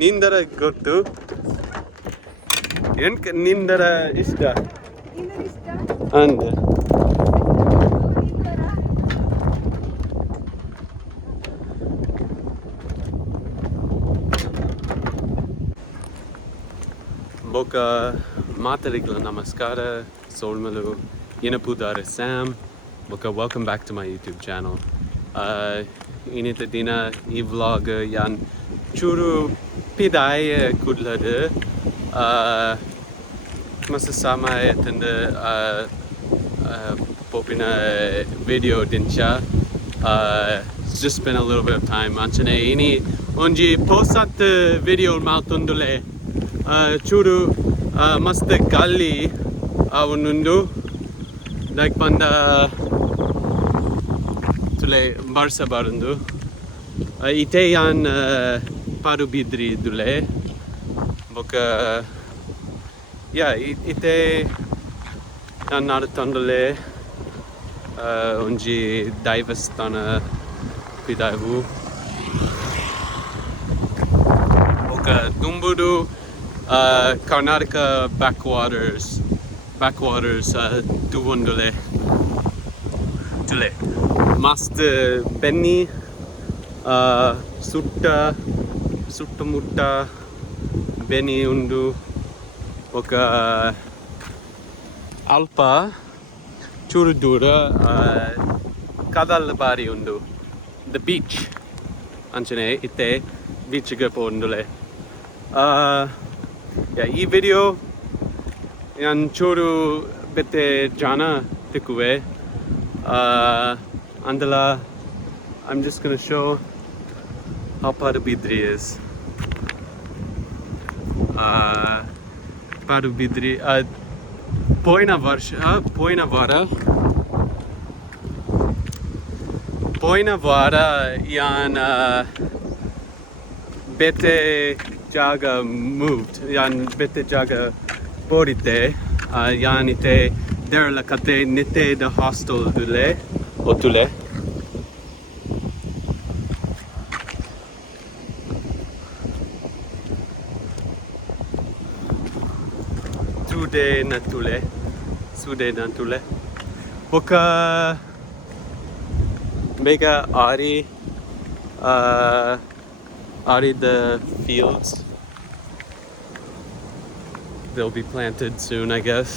ನಿಂದರ ಗೊತ್ತು ಎಂಕ್ ನಿಂದರ ಇಷ್ಟ ಅಂದ bokka ಮಾತರಿಗಳ ನಮಸ್ಕಾರ ಸೋಳ್ಮಲು ಏನಪುದಾರೆ Sam bokka welcome back to my YouTube channel. Inita dina ಈ vlog yan churu pidai kudlade masa sama etende popina video dincha. It's just been a little bit of time anchane ini onji posat video maltundule churu mast galli avunundu like panda tule barsa barundu ite yan paru bidri dule bokka ite yan naratandule onji daivastana pidavu bokka dumbudu Karnataka backwaters tuvundule tule mast benni sutta mutta beni undu oka alpa churu dura kadal bari undu the beach anchane ite beach ga pondule ಈ video yan churu bete jana tikue andala I'm just gonna show how Parubidri is. Parubidri poina vara yan bete jaga moved yan bete jaga borite yan ite Deralakatte nite the hostel dule otule sude natule bokka mega ari the fields they'll be planted soon I guess.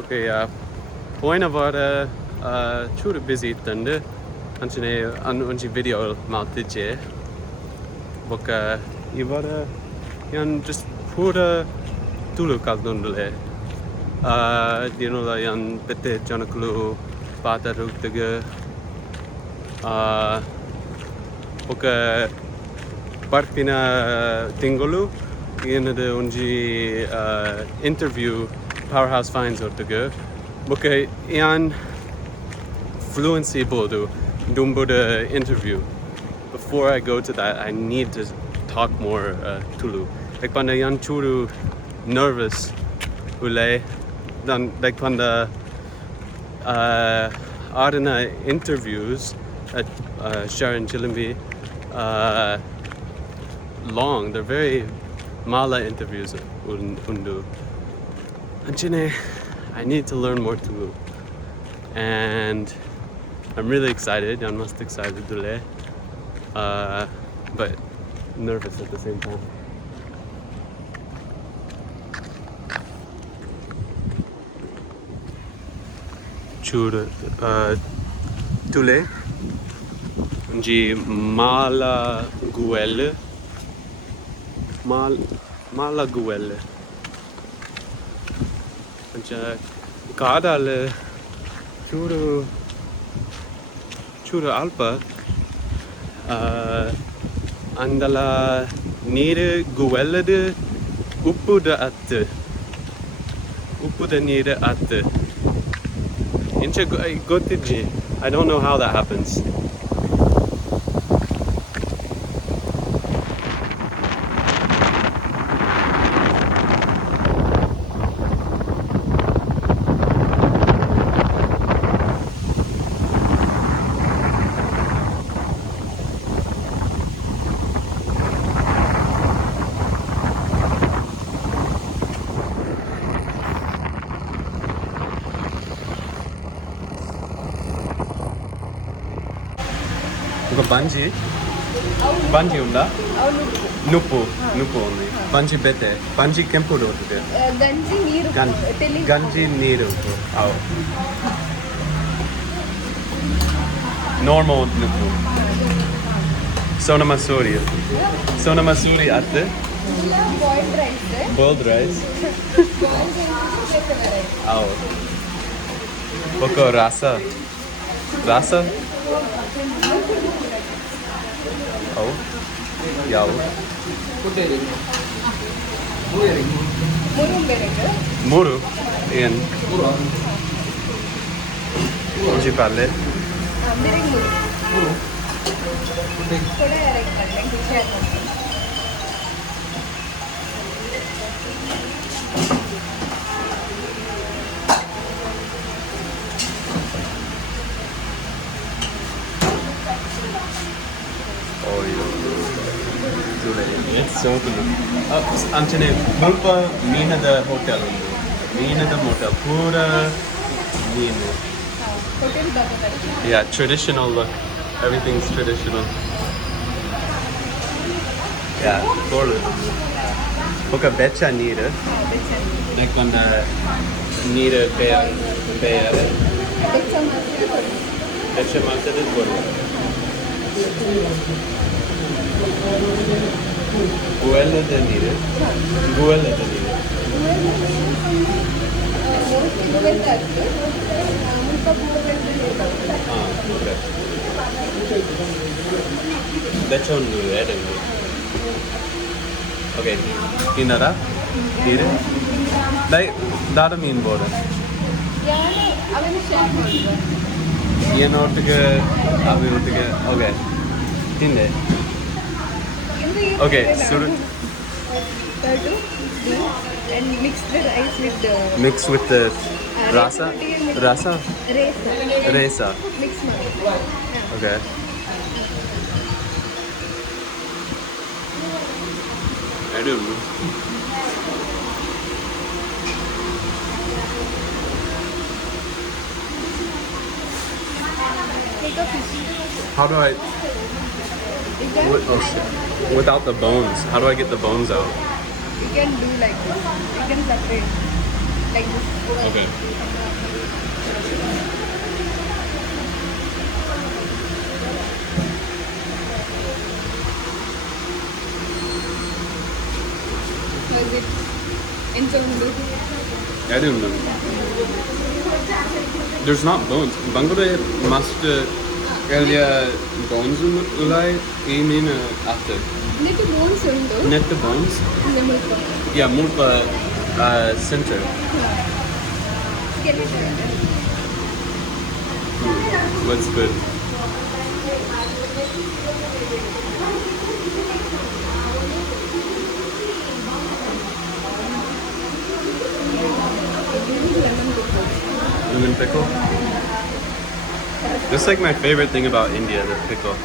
Okay, point of our churu busy tande anchane onji video maltije bokka ivara yan just pura tulu kaldundule dinola yan bete janakulu pata ruktige bokka partina tingolu yenade onji interview Powerhouse Finds ortugu bokka yan fluency bodu dumbuda interview. Before I go to that I need to talk more Tulu like panda yan churu nervous ule dan like panda arena interviews at Sharon Chilimbi long, they're very mala interviews undu anchane I need to learn more Tulu and I'm really excited. I'm most excited today, but nervous at the same time. Chura Tule ji mala guelle kadal churu alpa andala ನೀರು ಗುವೆಲ್ಲದ ಉಪ್ಪುದ ಅತ್ತು ಉಪ್ಪುದ ನೀರು ಆತು. ಇಂಚೆ ಗೊತ್ತಿಜ್ಜಿ. I don't know how that happens. ఒక బంజి ఉందా? నుప్పు ఉంది. బంజి బెతే బంజి ಕೆಂಪುದು ಹೋಗ್ತದೆ. ಗಂಜಿ ನೀರು ಅವು ನಾರ್ಮಲ್ ನುಪ್ಪು. ಸೋನಾ ಮಸೂರಿ ಅತ್ತೆ boiled rice ಅವು ఒక ರಸ ಅವು ಯಾವ ಮೂರು ಏನು ಒಂಜಿ ಪಲ್ಲೆ It's so good. Anchane mulpa meenada hotel undu. Meenada motel pura meenu. Hotel Bhagavati. Yeah, traditional look. Everything's traditional. Yeah, cool. Oka becha neeru. Like on the neeru peyare. Becha matadu koru. Guella de nire. Okay. That's on the red. Okay. Inara? Nire? Like, that mean border. Okay. Inde. Okay, so and mix the rice with the rasa? Resa. Mix Okay. I don't know. Take a fish. How do I... Without the bones. How do I get the bones out? You can do like this. You can separate like this. Okay. How is it? Ensemble. I don't know. There's not bones. Bangladesh must... bones ulai mean after net bones undo net bones yeah mulpa center what's good lemon pickle. This is like my favorite thing about India, the pickle.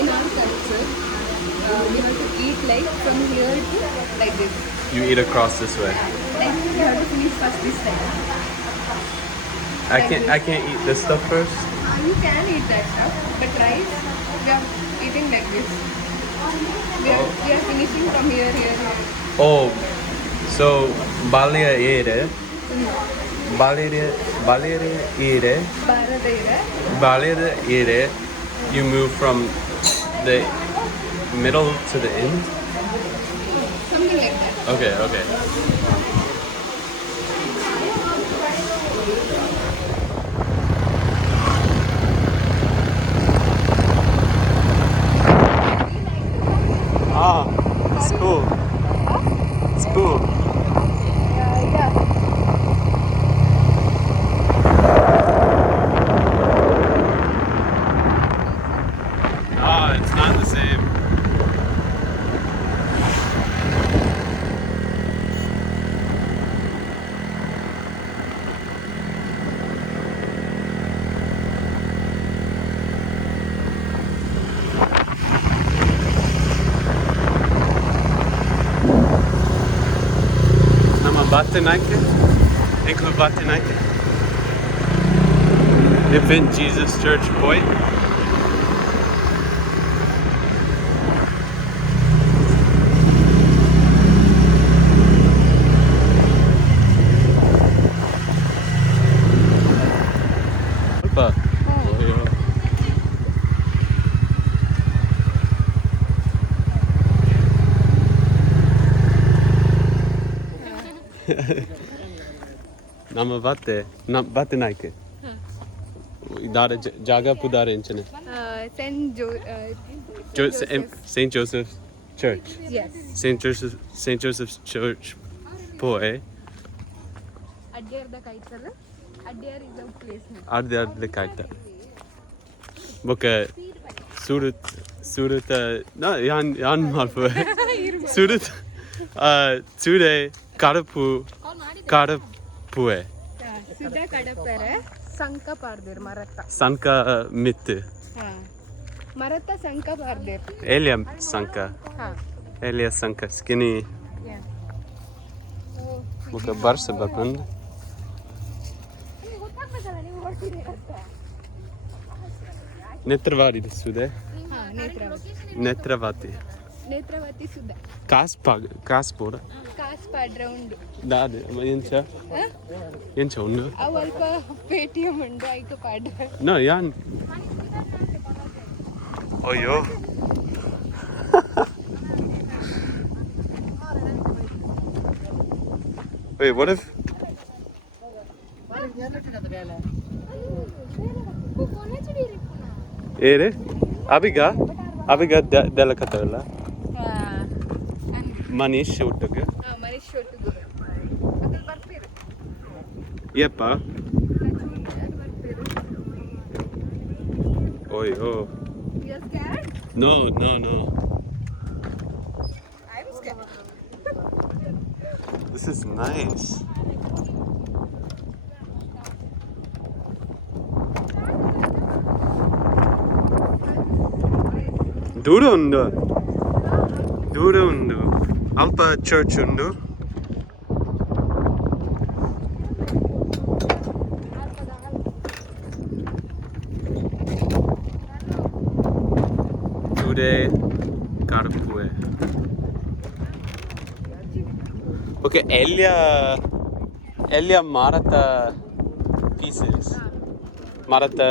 In our culture, we have to eat like from here to like this. You eat across this way. Like we have to finish first this time. I can't eat this stuff first. You can eat that stuff, but rice we are eating like this. We are finishing from here. Oh, so Balia ere. You move from the middle to the end? Something like that. Okay. Ah. Vattenike? Enkele Vattenike? Ik vind Jesus Church Point. Hoppa. Oh, ja. Nama vatte, Vattenike. Daar jaga pudare inchene. Saint Joseph's Church. Yes. Saint Joseph's Church. Poe. Adder the kaitala. Adder is a place name. Arde kaita. Bokka Surat no yan malfu. Surat Sude Karapu Karapue. Sudha kadapare sanka pardir maratha. Sanka mitte. Maratha sanka pardir. Elia Sanka. Elia Sanka skinny. Yeah. Bokka Barsa bakund. Netravati Sude. Netravati. Netravati Sudha. Kaspora. Kaspad round. Dad, yencha. Yencha undu. Avalpa Paytm undu aika pad. No, yan. Oh yo. Wait, what if? Ere? Abiga Deralakatte alla. Manish uttake. Manish shottu. Adal barpir. Yeppa. Oh yo. You are scared? No. I'm scared. This is nice. Dura undu. Alpa church undu. Today Karpue. Okay, Elia Maratha pieces. Maratha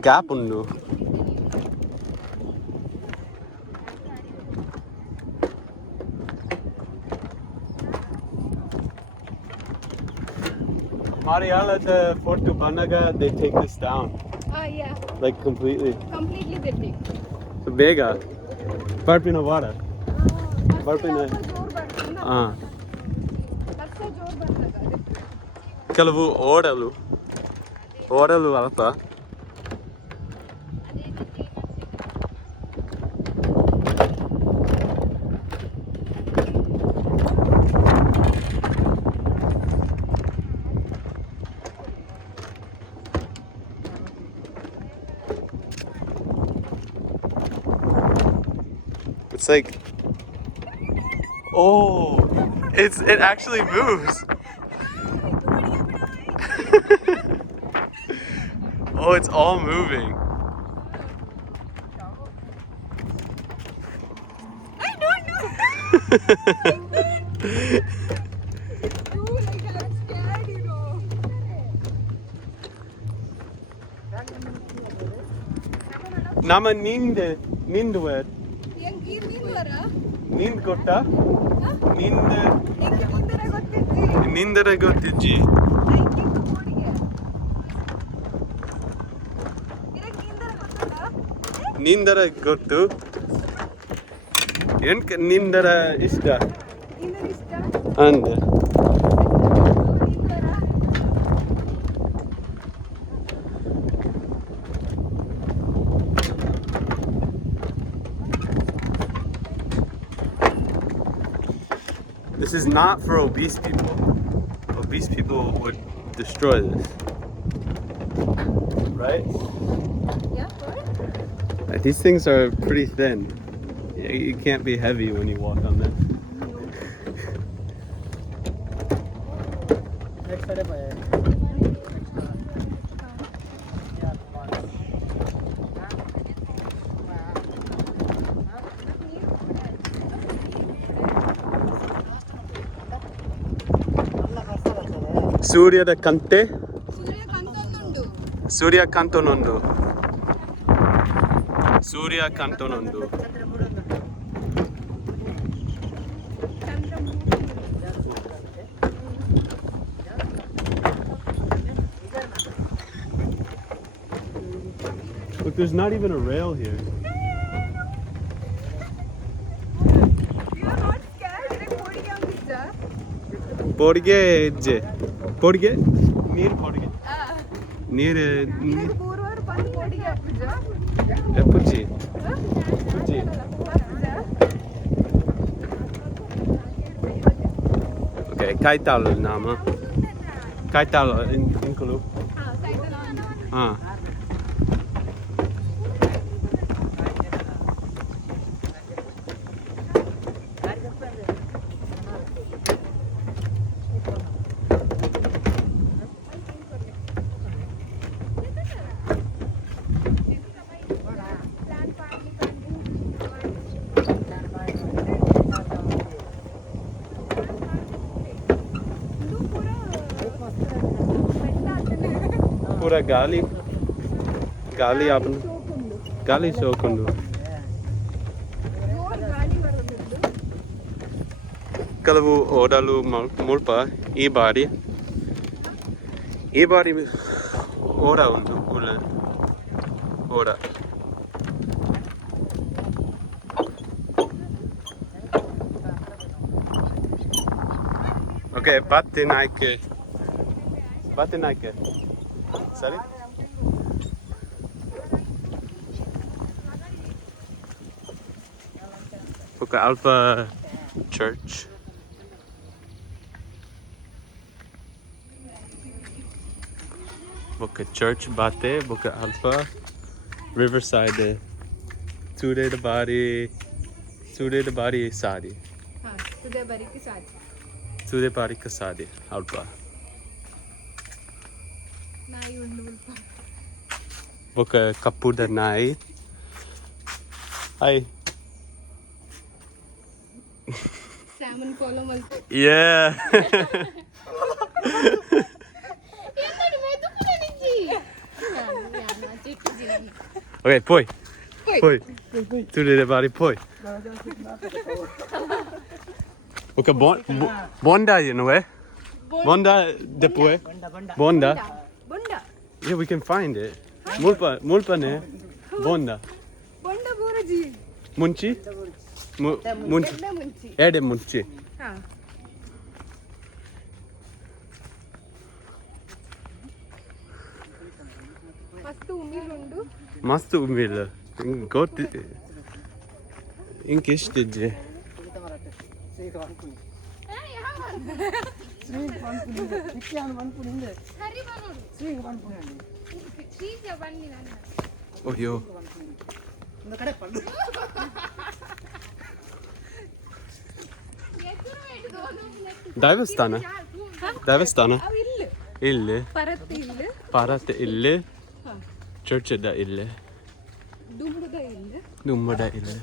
gap undu. Mariala the Fort Banaga, they take this down. Yeah. Like completely. Completely they take. So bega. Barpina water. Barpina. ಕೆಲವು ಓಡಲು ಅಲ್ಪ It's like, oh, it actually moves. Oh, it's all moving. I don't know. Like I'm scared, you know. Nama ninduwer. Yang nindara? Nind gotta? Nind. Enke nindara gottidji. Nindara gottidji. Aikin kodige. Irak nindara gottida? Nindara gottu. Enk nindara ishta. Nindara ishta? And Nindara. this is not for obese people. Obese people would destroy this. Right? Yeah, what? These things are pretty thin. You can't be heavy when you walk on this. No. ಸೂರ್ಯದ ಕಂತೆ ಸೂರ್ಯಕಾಂತೊಂದುಂಡು. ಸೂರ್ಯಕಾಂತೊಂದು Look, there's not even a rail here. You are not scared? Like ಹೋಡಿಗೆ ಅಂದಿದ್ದ? ಪೊಡಿಗೆ ಹೆಜ್ಜೆ ಪೊಡಿಗೆ ನೀರು ಪೊಡಿಗೆ ನೀರು ಇದಕ್ಕೆ ಮೂರುವಾರ ಬಂದು ಹೋಡಿಗೆ ಹಾಕಿದ್ದ? ಪುಜ್ಜಿ ಪುಜ್ಜಿ okay ಕಾಯ್ತಾಳ ನಾಮ ಕಾಯ್ತಾಳ ಇಂಕಲು ಹಾಂ पूरा गाली गाली आपने गाली सोकुंडु ಕೆಲವು ಓಡಲು ಮುಲ್ಪ ಈ ಬಾರಿ ಓಡ ಉಂಟು ಓಡ ಓಕೆ ಬಾತಿ ನಾಯ್ಕೆ ಸರಿ okay Alpha Church Bokka Church Bate Bokka Alpha Riverside Today the body Sadi हाँ तुझे बरी की साथ Today body Sadi Alpha नाई उंडु उल्पा Bokka Kapuda Nai Hi salmon follow मल्प Yeah Okay, poi. Today the body poi. Okay, bonda you know eh? Bonda de poi. Bonda. Bonda. Yeah, we can find it. Mulpa ne. Bonda. Bonda boraji. Munchi. Munchi. Edda munchi. Ede munchi. हाँ मस्त उम्मीद उंडु Must umil. Got inkistidzie. Oh yo. Daivastana. Ille. Parat ille. Church da ille. Dummada ille.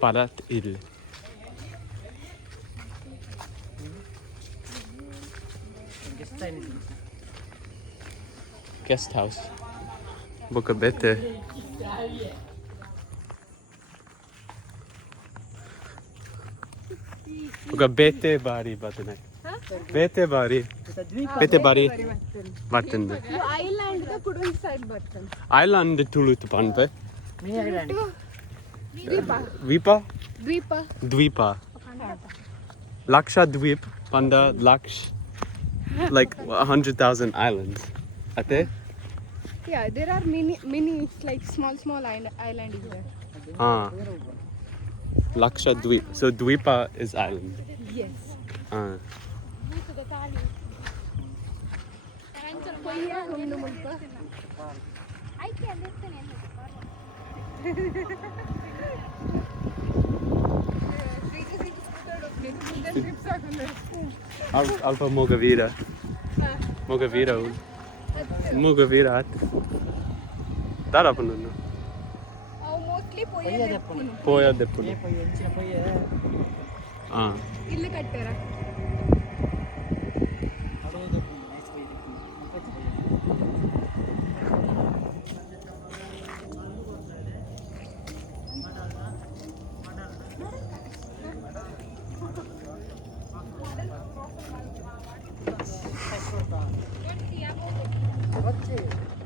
Parat ille. Guest house. Bokka bete. Bokka bete bari batne. Bete bari. Bete bari. Vattende. island the kudun side button Island tulut panpe. Dvipa Dvipa. Laksha Dvip Panda Laksh. Like 100,000 islands. Ate? yeah there are many like small island is there Ah. Laksha Dvip. So Dvipa is island. yes Ah. ಕೊಯ್ಯ ಉಂಡು ಮುಲ್ಪ trips ಹಾಕೊಂಡ್ರೆ ಅಲ್ಪ ಮೊಗವೀರ ಮೊಗವೀರ ಮೊಗವೀರ ದಾರಪ್ಪನನ್ನು ಅವು mostly ಪೊಯ್ಯದೆ ಪೋಯ ದೆಪ್ಪುನು ಹಾಂ ಇಲ್ಲಿ ಕಟ್ಟಾರ 그렇지.